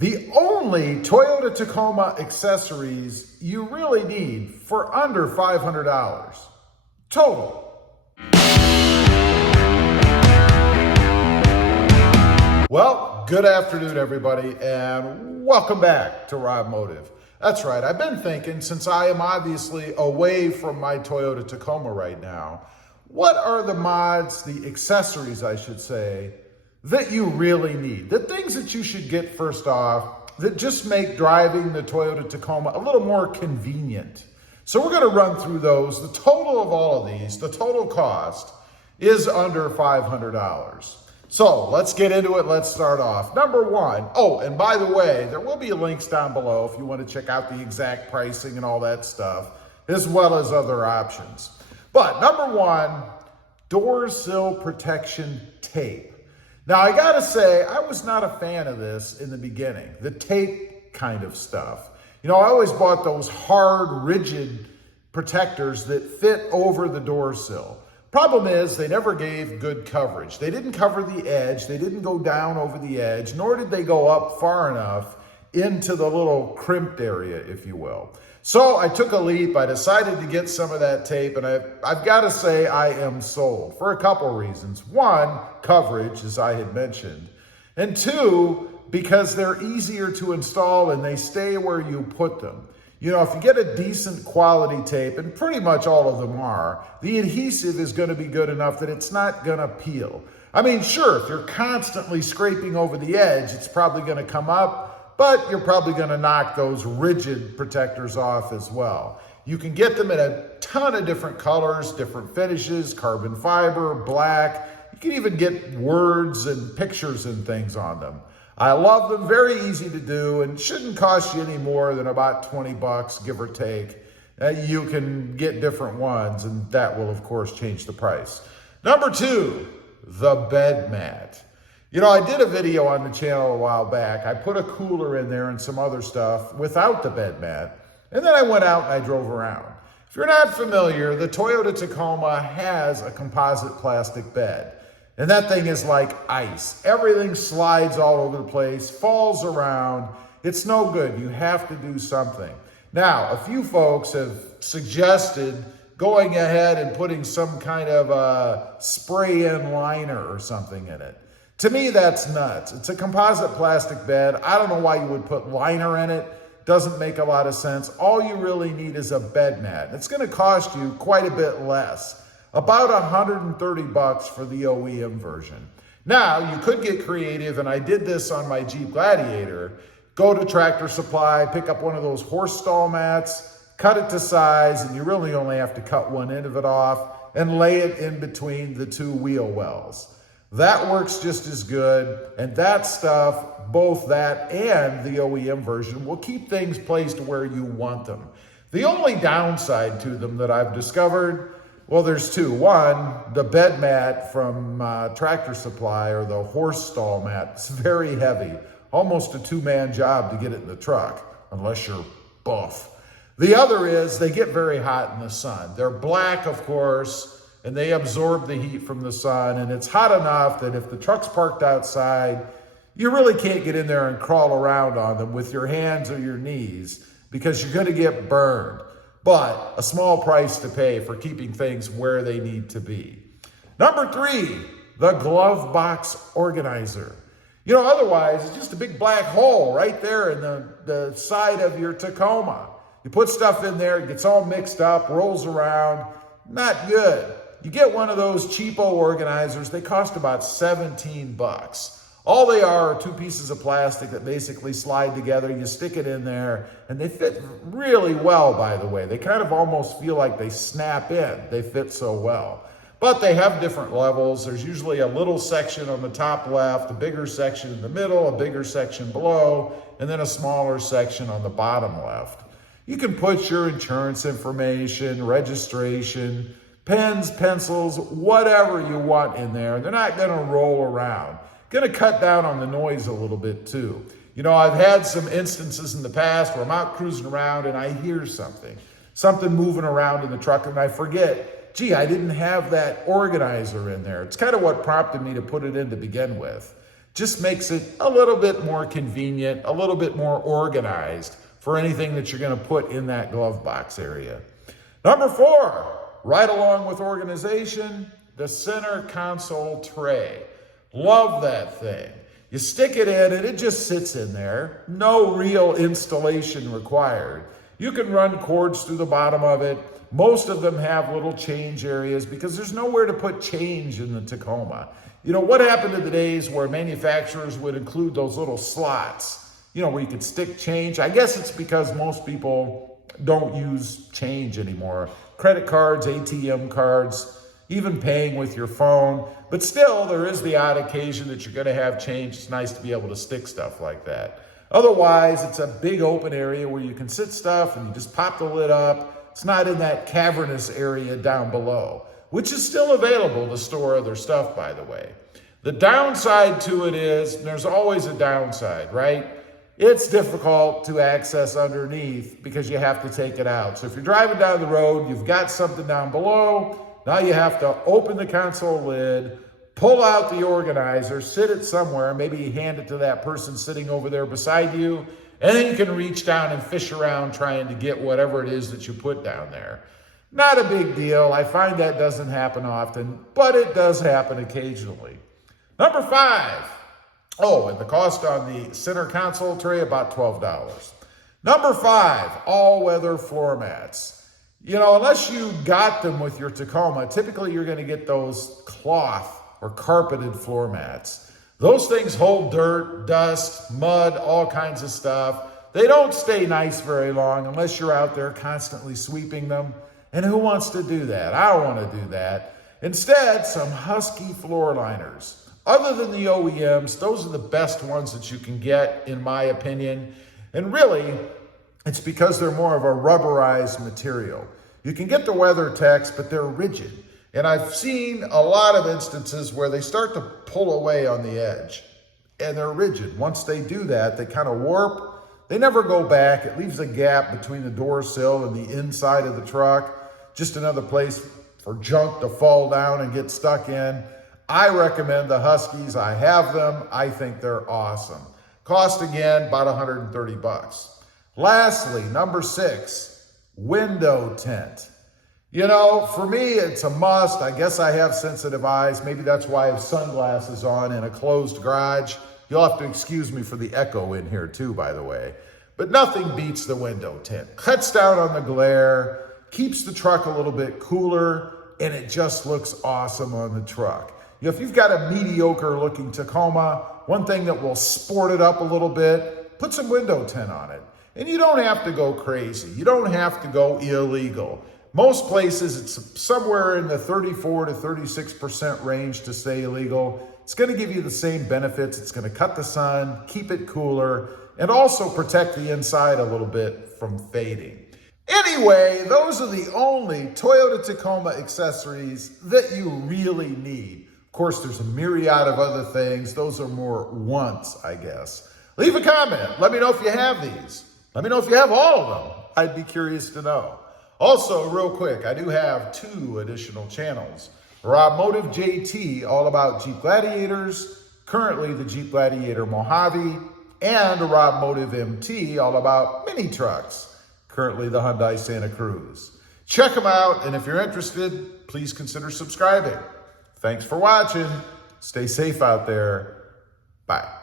The only Toyota Tacoma accessories you really need for under $500 total. Well, good afternoon, everybody, and welcome back to RobMotive. That's right, I've been thinking, since I am obviously away from my Toyota Tacoma right now, what are the mods, the accessories, I should say, that you really need? The things that you should get first off that just make driving the Toyota Tacoma a little more convenient. So we're going to run through those. The total of all of these, the total cost, is under $500. So let's get into it. Let's start off. Number one, oh, and by the way, there will be links down below if you want to check out the exact pricing and all that stuff, as well as other options. But number one, door sill protection tape. Now, I gotta say, I was not a fan of this in the beginning, the tape kind of stuff. You know, I always bought those hard, rigid protectors that fit over the door sill. Problem is, they never gave good coverage. They didn't cover the edge, they didn't go down over the edge, nor did they go up far enough into the little crimped area, if you will. So I took a leap, I decided to get some of that tape, and I've got to say I am sold for a couple reasons. One, coverage, as I had mentioned, and two, because they're easier to install and they stay where you put them. You know, if you get a decent quality tape, and pretty much all of them are, the adhesive is going to be good enough that it's not going to peel. I mean, sure, if you're constantly scraping over the edge, it's probably going to come up, but you're probably going to knock those rigid protectors off as well. You can get them in a ton of different colors, different finishes, carbon fiber, black. You can even get words and pictures and things on them. I love them, very easy to do, and shouldn't cost you any more than about 20 bucks, give or take. You can get different ones, and that will, of course, change the price. Number two, the bed mat. You know, I did a video on the channel a while back. I put a cooler in there and some other stuff without the bed mat, and then I went out and I drove around. If you're not familiar, the Toyota Tacoma has a composite plastic bed, and that thing is like ice. Everything slides all over the place, falls around. It's no good. You have to do something. Now, a few folks have suggested going ahead and putting some kind of a spray-in liner or something in it. To me, that's nuts. It's a composite plastic bed. I don't know why you would put liner in it. Doesn't make a lot of sense. All you really need is a bed mat. It's going to cost you quite a bit less, about 130 bucks for the OEM version. Now, you could get creative, and I did this on my Jeep Gladiator. Go to Tractor Supply, pick up one of those horse stall mats, cut it to size, and you really only have to cut one end of it off and lay it in between the two wheel wells. That works just as good, and that stuff, both that and the OEM version, will keep things placed where you want them. The only downside to them that I've discovered, well, there's two. One, the bed mat from Tractor Supply, or the horse stall mat, it's very heavy, almost a two-man job to get it in the truck, unless you're buff. The other is they get very hot in the sun. They're black, of course, and they absorb the heat from the sun, and it's hot enough that if the truck's parked outside, you really can't get in there and crawl around on them with your hands or your knees because you're going to get burned. But a small price to pay for keeping things where they need to be. Number three, the glove box organizer. You know, otherwise, it's just a big black hole right there in the side of your Tacoma. You put stuff in there, it gets all mixed up, rolls around, not good. You get one of those cheapo organizers, they cost about 17 bucks. All they are two pieces of plastic that basically slide together. You stick it in there, and they fit really well, by the way. They kind of almost feel like they snap in. They fit so well. But they have different levels. There's usually a little section on the top left, a bigger section in the middle, a bigger section below, and then a smaller section on the bottom left. You can put your insurance information, registration, pens, pencils, whatever you want in there. They're not going to roll around. Going to cut down on the noise a little bit too. You know, I've had some instances in the past where I'm out cruising around and I hear something moving around in the truck, and I forget, gee, I didn't have that organizer in there. It's kind of what prompted me to put it in to begin with. Just makes it a little bit more convenient, a little bit more organized for anything that you're going to put in that glove box area. Number 4, right along with organization, the center console tray. Love that thing. You stick it in and it just sits in there. No real installation required. You can run cords through the bottom of it. Most of them have little change areas because there's nowhere to put change in the Tacoma. You know, what happened to the days where manufacturers would include those little slots, you know, where you could stick change? I guess it's because most people don't use change anymore. Credit cards, ATM cards, even paying with your phone. But still, there is the odd occasion that you're going to have change. It's nice to be able to stick stuff like that. Otherwise, it's a big open area where you can sit stuff and you just pop the lid up. It's not in that cavernous area down below, which is still available to store other stuff, by the way. The downside to it is, and there's always a downside, right? It's difficult to access underneath because you have to take it out. So if you're driving down the road, you've got something down below, now you have to open the console lid, pull out the organizer, sit it somewhere, maybe hand it to that person sitting over there beside you, and then you can reach down and fish around trying to get whatever it is that you put down there. Not a big deal. I find that doesn't happen often, but it does happen occasionally. Number 5. Oh, and the cost on the center console tray, about $12. Number 5, all-weather floor mats. You know, unless you got them with your Tacoma, typically you're going to get those cloth or carpeted floor mats. Those things hold dirt, dust, mud, all kinds of stuff. They don't stay nice very long unless you're out there constantly sweeping them. And who wants to do that? I don't want to do that. Instead, some husky floor liners. Other than the OEMs, those are the best ones that you can get, in my opinion. And really, it's because they're more of a rubberized material. You can get the WeatherTechs, but they're rigid. And I've seen a lot of instances where they start to pull away on the edge. And they're rigid. Once they do that, they kind of warp. They never go back. It leaves a gap between the door sill and the inside of the truck. Just another place for junk to fall down and get stuck in. I recommend the Huskies. I have them. I think they're awesome. Cost, again, about $130. Lastly, number 6, window tint. You know, for me, it's a must. I guess I have sensitive eyes. Maybe that's why I have sunglasses on in a closed garage. You'll have to excuse me for the echo in here too, by the way. But nothing beats the window tint. Cuts down on the glare, keeps the truck a little bit cooler, and it just looks awesome on the truck. You know, if you've got a mediocre looking Tacoma, one thing that will sport it up a little bit, put some window tint on it. And you don't have to go crazy. You don't have to go illegal. Most places, it's somewhere in the 34 to 36% range to stay illegal. It's going to give you the same benefits. It's going to cut the sun, keep it cooler, and also protect the inside a little bit from fading. Anyway, those are the only Toyota Tacoma accessories that you really need. Of course, there's a myriad of other things. Those are more wants, I guess. Leave a comment. Let me know if you have these. Let me know if you have all of them. I'd be curious to know. Also, real quick, I do have 2 additional channels. RobMotive JT, all about Jeep Gladiators, currently the Jeep Gladiator Mojave, and RobMotive MT, all about mini trucks, currently the Hyundai Santa Cruz. Check them out, and if you're interested, please consider subscribing. Thanks for watching. Stay safe out there. Bye.